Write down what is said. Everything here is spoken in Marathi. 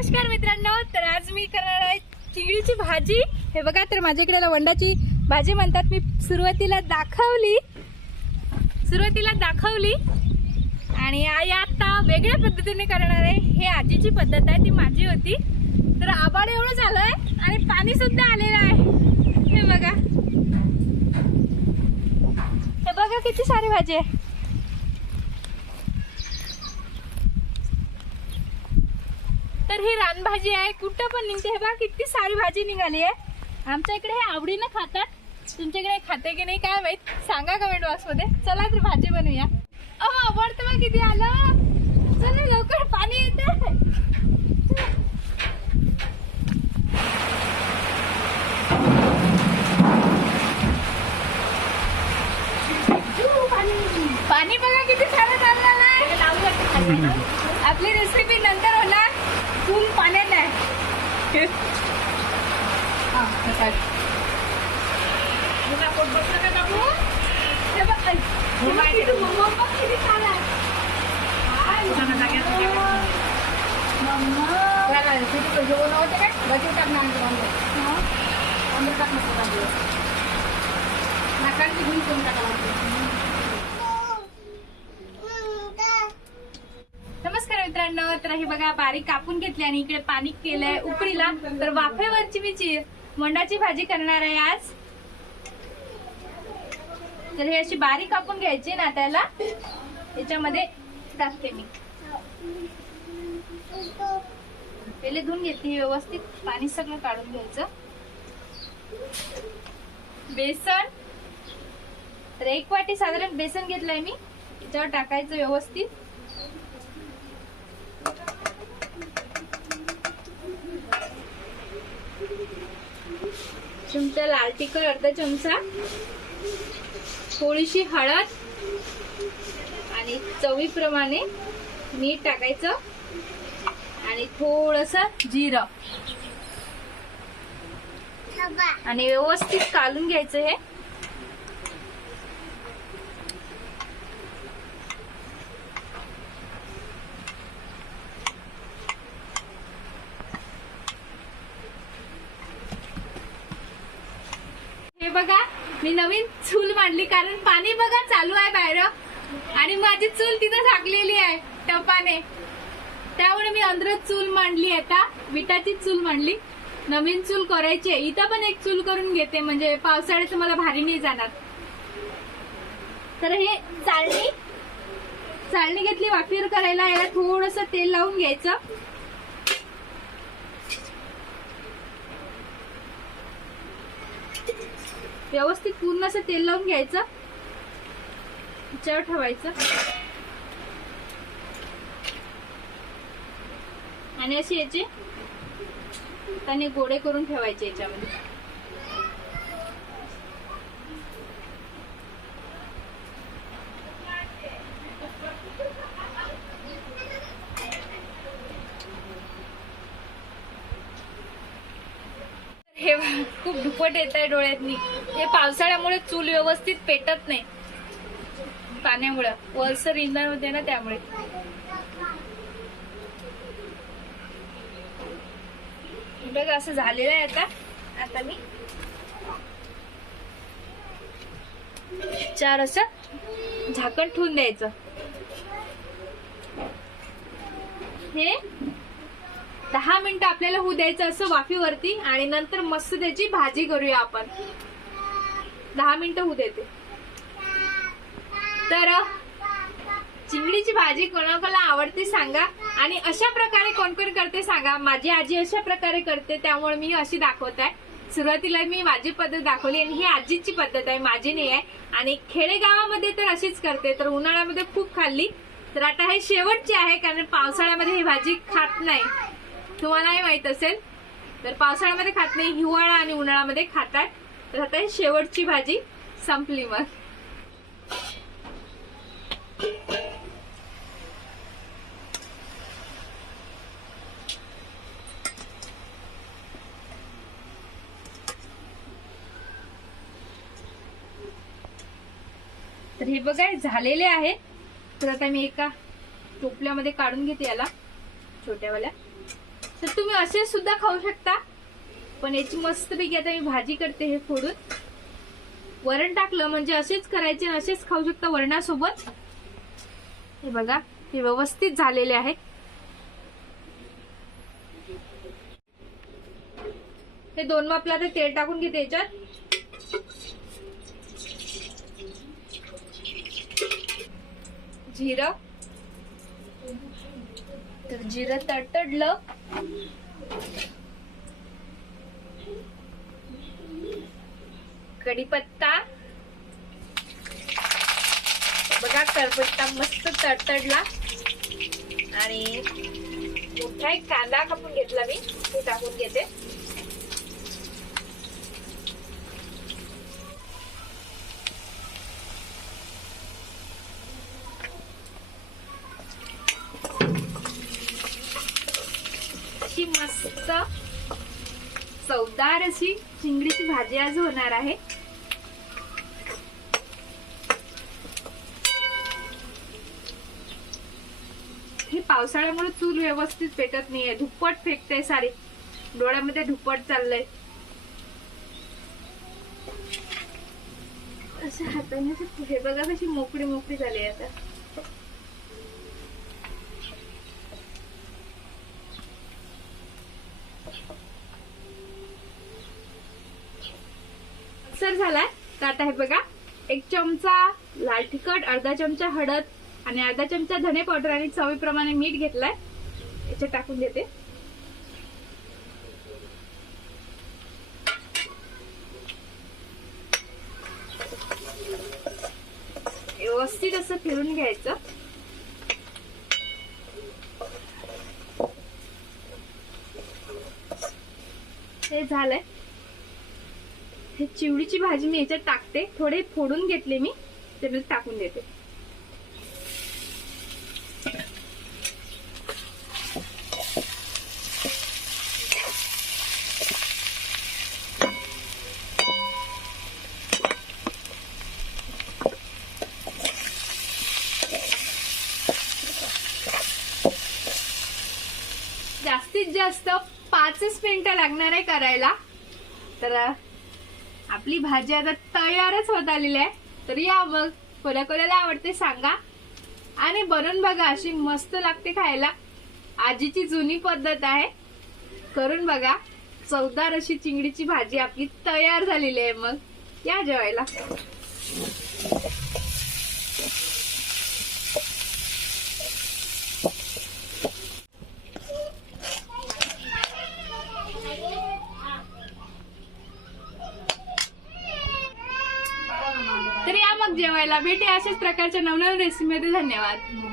नमस्कार मित्रांनो तर आज मी करणार आहे चिंगडीची भाजी. हे बघा तर माझ्याकडे वंडाची भाजी म्हणतात. मी सुरुवातीला दाखवली. सुरुवातीला दाखवली. आणि आई आता वेगळ्या पद्धतीने करणार आहे. हे आजीची पद्धत आहे ती माझी होती. तर आबाड एवढं झालंय आणि पाणी सुद्धा आलेलं आहे. हे बघा. हे बघा किती सारी भाजी आहे. तर ही रानभाजी आहे. कुठं पण निघते. हे बघा किती सारी भाजी निघाली आहे. आमच्या इकडे हे आवडीनं खातात. तुमच्याकडे खाते की नाही काय माहीत? सांगा कमेंट बॉक्समध्ये. चला तर भाजी बनवूया. अहो आवडतं मग किती आलं? चला लवकर पाणी येते. पाणी बघा किती छान चाललेलं आपली रेसिपी नंतर होणार चूल पाण्यात आहे हा, तसं आहे. हे बघ मम्मा किती छान आहे. नमस्कार मित्रांनो तर हे बघा बारीक कापून घेतली आणि इकडे पाणी केलंय उकडीला तर वाफेवरची मी मंडाची भाजी करणार आहे आज. तर हे अशी बारीक कापून घ्यायची ना त्याला. त्याच्यामध्ये टाकते मी. पहिले धुवून घेते व्यवस्थित पाणी सगळं काढून घ्यायचं. बेसन. तर एक वाटी साधारण बेसन घेतलंय मी. त्याच्यावर टाकायचं व्यवस्थित. चमचा लाल तिखट अर्धा चमचा. थोडीशी हळद आणि चवीप्रमाणे मीठ टाकायचं आणि थोडस जिरं. आणि व्यवस्थित कालून घ्यायचं हे हे बघा मी नवीन चूल मांडली कारण पाणी बघा चालू आहे बाहेर. आणि माझी चूल तिथं झाकलेली आहे टपाने. त्यामुळे मी अंदरच चूल मांडली आता. विटाची चूल मांडली. नवीन चूल करायची आहे. इथं पण एक चूल करून घेते. म्हणजे पावसाळ्यात मला भारी नाही जाणार. तर हे चाळणी चाळणी घेतली वाफीर करायला याला थोडस तेल लावून घ्यायचं. व्यवस्थित पूर्ण असं तेल लावून घ्यायचं. त्याच्यावर ठेवायचं. आणि असे याचे त्याने गोडे करून ठेवायचे याच्यामध्ये. हे खूप दुपट येत आहे डोळ्यातनी. हे पावसाळ्यामुळे चूल व्यवस्थित पेटत नाही. पाण्यामुळं. वलसर इंधन होते ना त्यामुळे. बघ असं झालेलं आहे आता. आता मी चार असं झाकण ठेवून द्यायचं. हे? दहा मिनिटं आपल्याला होऊ द्यायचं असं वाफीवरती आणि नंतर मस्त त्याची भाजी करूया आपण. दहा मिनिटं होऊ देते. तर चिंगडीची भाजी कोणाकोणाला आवडते सांगा आणि अशा प्रकारे कोण कोण करते सांगा. माझी आजी अशा प्रकारे करते त्यामुळे मी अशी दाखवत आहे. सुरुवातीला मी माझी पद्धत दाखवली आणि ही आजीची पद्धत आहे माझी नाही आहे. आणि खेडेगावामध्ये तर अशीच करते तर उन्हाळ्यामध्ये खूप खाल्ली. तर आता हे शेवटची आहे कारण पावसाळ्यामध्ये ही भाजी खात नाही. तुम्हालाही माहीत असेल तर पावसाळ्यामध्ये खात नाही हिवाळा आणि उन्हाळ्यामध्ये खातात. तर आता शेवटची भाजी संपली मग. तर हे बघा झालेले आहे. तर आता मी एका टोपल्यामध्ये काढून घेते याला छोट्यावाल्या. तर तुम्ही असे सुद्धा खाऊ शकता. पण याची मस्तपैकी आता मी भाजी करते हे फोडून. वरण टाकलं म्हणजे असेच करायचे आणि असेच खाऊ शकता वरणासोबत. हे बघा हे व्यवस्थित झालेले आहे. हे दोन मापला तर तेल टाकून घेते याच्यात. जिरं. तर जिरं तडतडलं. कढीपत्ता. बघा कढीपत्ता मस्त तडतडला. आणि मोठा एक कांदा कापून घेतला मी. ते टाकून घेते अशी मस्त चवदार अशी चिंगडीची भाजी आज होणार आहे. हे पावसाळ्यामुळे चूल व्यवस्थित पेटत नाहीये. धुप्पट फेकते सारी डोळ्यामध्ये धुप्पट चाललंय. असं हाताने हे बघा कशी मोकळी मोकळी झाली आता सर झालाय का बघा एक चमचा लाल तिखट अर्धा चमचा हळद आणि अर्धा चमचा धने पावडर आणि चवीप्रमाणे मीठ घेतलाय. याच्यात टाकून देते. व्यवस्थित असं फिरून घ्यायचं. हे झालंय. हे चिवडीची भाजी मी याच्यात टाकते. थोडे फोडून घेतले मी त्यामध्ये टाकून देते. जास्तीत जास्त पाचच मिनिटं लागणार आहे करायला. तर आपली भाजी आता तयारच होत आलेली आहे. तर या मग कोणा कोणाला आवडते सांगा. आणि बनवून बघा अशी मस्त लागते खायला. आजीची जुनी पद्धत आहे. करून बघा. चवदार अशी चिंगडीची भाजी आपली तयार झालेली आहे मग. या जेवायला. तर या भेटे अशाच प्रकारच्या नवनवीन रेसिपीमध्ये धन्यवाद.